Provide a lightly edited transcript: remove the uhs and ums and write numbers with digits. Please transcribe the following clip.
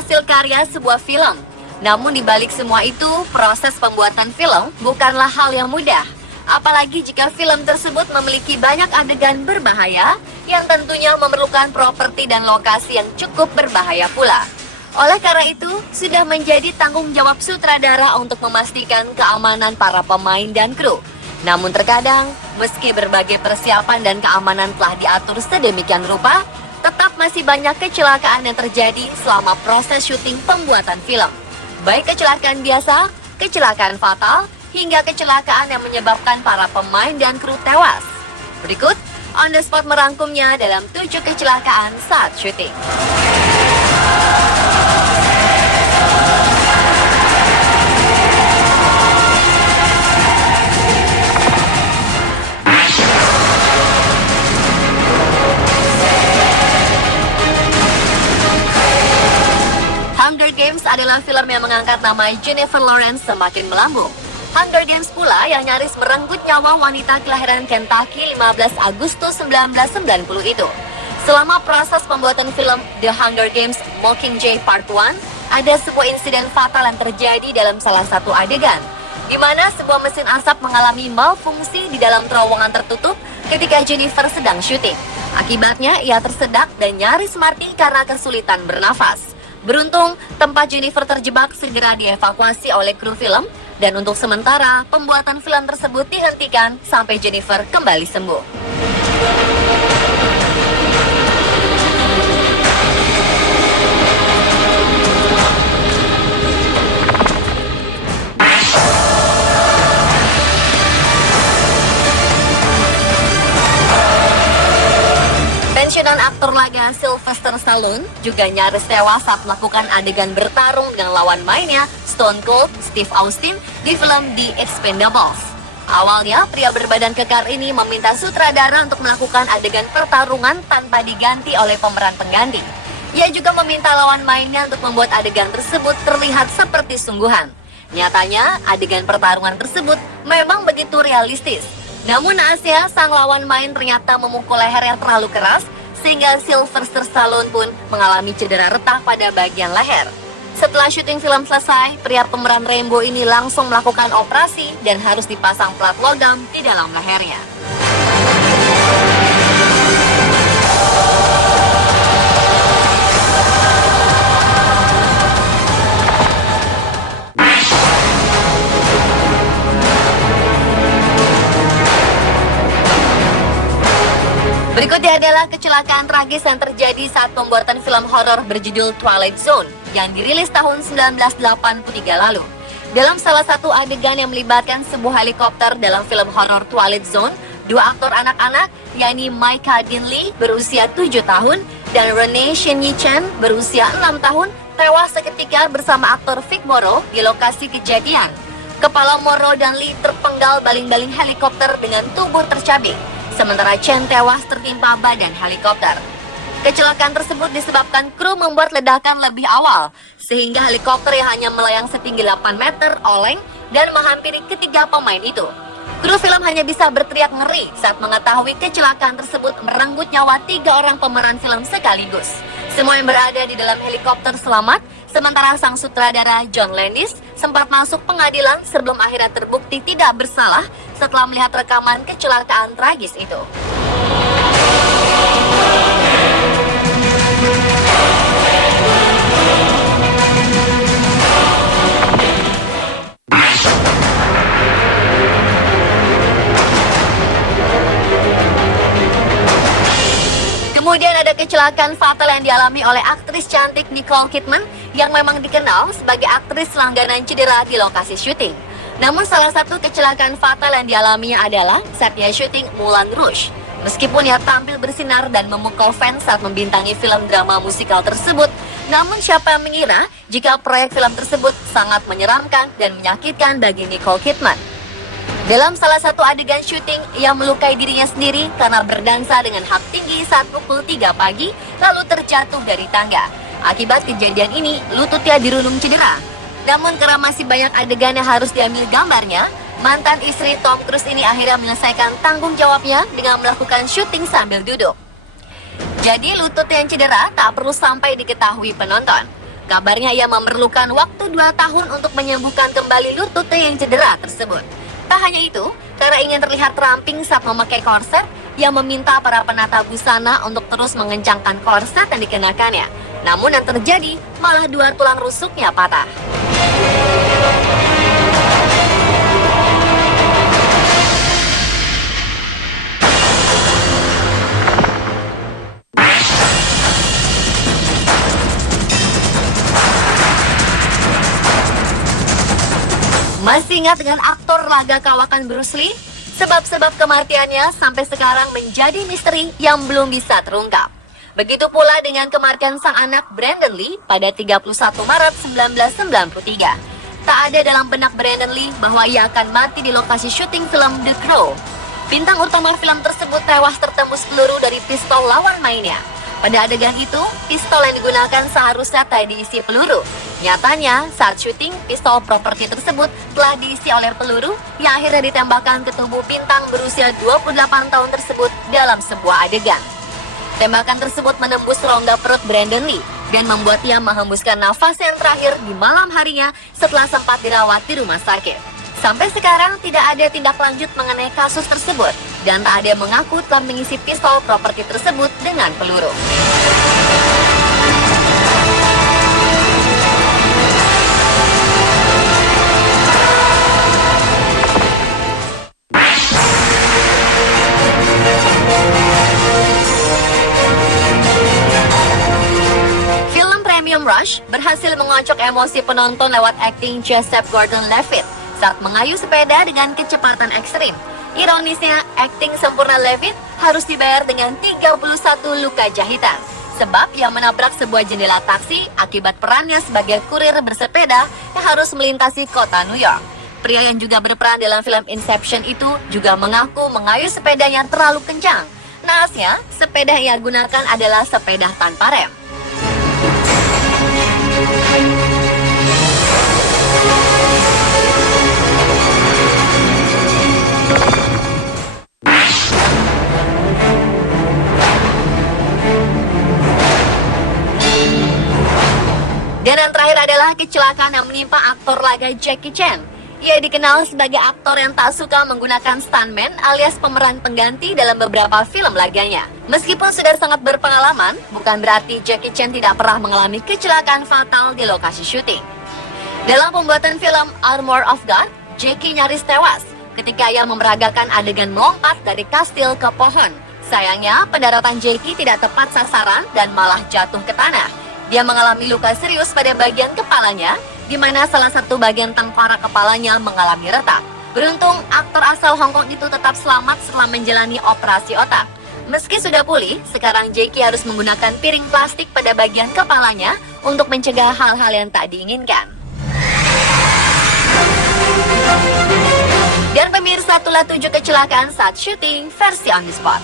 hasil karya sebuah film. Namun di balik semua itu, proses pembuatan film bukanlah hal yang mudah. Apalagi jika film tersebut memiliki banyak adegan berbahaya yang tentunya memerlukan properti dan lokasi yang cukup berbahaya pula. Oleh karena itu, sudah menjadi tanggung jawab sutradara untuk memastikan keamanan para pemain dan kru. Namun terkadang, meski berbagai persiapan dan keamanan telah diatur sedemikian rupa, tetap masih banyak kecelakaan yang terjadi selama proses syuting pembuatan film. Baik kecelakaan biasa, kecelakaan fatal, hingga kecelakaan yang menyebabkan para pemain dan kru tewas. Berikut, On The Spot merangkumnya dalam 7 kecelakaan saat syuting. Hunger Games adalah film yang mengangkat nama Jennifer Lawrence semakin melambung. Hunger Games pula yang nyaris merenggut nyawa wanita kelahiran Kentucky 15 Agustus 1990 itu. Selama proses pembuatan film The Hunger Games Mockingjay Part 1, ada sebuah insiden fatal yang terjadi dalam salah satu adegan, di mana sebuah mesin asap mengalami malfungsi di dalam terowongan tertutup ketika Jennifer sedang syuting. Akibatnya, ia tersedak dan nyaris mati karena kesulitan bernafas. Beruntung, tempat Jennifer terjebak segera dievakuasi oleh kru film, dan untuk sementara, pembuatan film tersebut dihentikan sampai Jennifer kembali sembuh. Pensiunan aktor laga Sylvester Stallone juga nyaris tewas saat melakukan adegan bertarung dengan lawan mainnya Stone Cold Steve Austin di film The Expendables. Awalnya, pria berbadan kekar ini meminta sutradara untuk melakukan adegan pertarungan tanpa diganti oleh pemeran pengganti. Ia juga meminta lawan mainnya untuk membuat adegan tersebut terlihat seperti sungguhan. Nyatanya, adegan pertarungan tersebut memang begitu realistis. Namun naasnya, sang lawan main ternyata memukul leher yang terlalu keras, sehingga Sylvester Stallone pun mengalami cedera retak pada bagian leher. Setelah syuting film selesai, pria pemeran Rambo ini langsung melakukan operasi dan harus dipasang plat logam di dalam lehernya. Berikutnya adalah kecelakaan tragis yang terjadi saat pembuatan film horor berjudul Twilight Zone yang dirilis tahun 1983 lalu. Dalam salah satu adegan yang melibatkan sebuah helikopter dalam film horor Twilight Zone, dua aktor anak-anak, yakni Micah Dinley berusia 7 tahun dan Renee Shenyi Chen berusia 6 tahun, tewas seketika bersama aktor Vic Morrow di lokasi kejadian. Kepala Morrow dan Lee terpenggal baling-baling helikopter dengan tubuh tercabik, sementara Chen tewas tertimpa badan helikopter. Kecelakaan tersebut disebabkan kru membuat ledakan lebih awal, sehingga helikopter yang hanya melayang setinggi 8 meter oleng dan menghampiri ketiga pemain itu. Kru film hanya bisa berteriak ngeri saat mengetahui kecelakaan tersebut merenggut nyawa 3 orang pemeran film sekaligus. Semua yang berada di dalam helikopter selamat, sementara sang sutradara John Landis sempat masuk pengadilan sebelum akhirnya terbukti tidak bersalah setelah melihat rekaman kecelakaan tragis itu. Kemudian ada kecelakaan fatal yang dialami oleh aktris cantik Nicole Kidman yang memang dikenal sebagai aktris langganan cedera di lokasi syuting. Namun salah satu kecelakaan fatal yang dialaminya adalah saat ia syuting Moulin Rouge. Meskipun ia tampil bersinar dan memukau fans saat membintangi film drama musikal tersebut, namun siapa yang mengira jika proyek film tersebut sangat menyeramkan dan menyakitkan bagi Nicole Kidman. Dalam salah satu adegan syuting, ia melukai dirinya sendiri karena berdansa dengan hak tinggi saat pukul 3 pagi, lalu terjatuh dari tangga. Akibat kejadian ini, lututnya dirunung cedera. Namun karena masih banyak adegan yang harus diambil gambarnya, mantan istri Tom Cruise ini akhirnya menyelesaikan tanggung jawabnya dengan melakukan syuting sambil duduk. Jadi lutut yang cedera tak perlu sampai diketahui penonton. Kabarnya ia memerlukan waktu 2 tahun untuk menyembuhkan kembali lututnya yang cedera tersebut. Tak hanya itu, karena ingin terlihat ramping saat memakai korset, ia meminta para penata busana untuk terus mengencangkan korset yang dikenakannya. Namun yang terjadi, malah 2 tulang rusuknya patah. Masih ingat dengan aktor laga kawakan Bruce Lee? Sebab-sebab kematiannya sampai sekarang menjadi misteri yang belum bisa terungkap. Begitu pula dengan kematian sang anak Brandon Lee pada 31 Maret 1993. Tak ada dalam benak Brandon Lee bahwa ia akan mati di lokasi syuting film The Crow. Bintang utama film tersebut tewas tertembus peluru dari pistol lawan mainnya. Pada adegan itu, pistol yang digunakan seharusnya tak diisi peluru. Nyatanya, saat syuting, pistol properti tersebut telah diisi oleh peluru yang akhirnya ditembakkan ke tubuh bintang berusia 28 tahun tersebut dalam sebuah adegan. Tembakan tersebut menembus rongga perut Brandon Lee dan membuat ia menghembuskan nafas yang terakhir di malam harinya setelah sempat dirawat di rumah sakit. Sampai sekarang tidak ada tindak lanjut mengenai kasus tersebut dan tak ada yang mengaku telah mengisi pistol properti tersebut dengan peluru. Film Premium Rush berhasil mengocok emosi penonton lewat akting Joseph Gordon-Levitt saat mengayuh sepeda dengan kecepatan ekstrim. Ironisnya, akting sempurna Levitt harus dibayar dengan 31 luka jahitan. Sebab ia menabrak sebuah jendela taksi akibat perannya sebagai kurir bersepeda yang harus melintasi kota New York. Pria yang juga berperan dalam film Inception itu juga mengaku mengayuh sepedanya terlalu kencang. Naasnya, sepeda yang ia gunakan adalah sepeda tanpa rem. Dan yang terakhir adalah kecelakaan yang menimpa aktor laga Jackie Chan. Ia dikenal sebagai aktor yang tak suka menggunakan stuntman alias pemeran pengganti dalam beberapa film laganya. Meskipun sudah sangat berpengalaman, bukan berarti Jackie Chan tidak pernah mengalami kecelakaan fatal di lokasi syuting. Dalam pembuatan film Armor of God, Jackie nyaris tewas ketika ia memeragakan adegan melompat dari kastil ke pohon. Sayangnya, pendaratan Jackie tidak tepat sasaran dan malah jatuh ke tanah. Dia mengalami luka serius pada bagian kepalanya, di mana salah satu bagian tengkorak kepalanya mengalami retak. Beruntung, aktor asal Hong Kong itu tetap selamat setelah menjalani operasi otak. Meski sudah pulih, sekarang Jackie harus menggunakan piring plastik pada bagian kepalanya untuk mencegah hal-hal yang tak diinginkan. Dan pemirsa, itulah 7 kecelakaan saat syuting versi on the spot.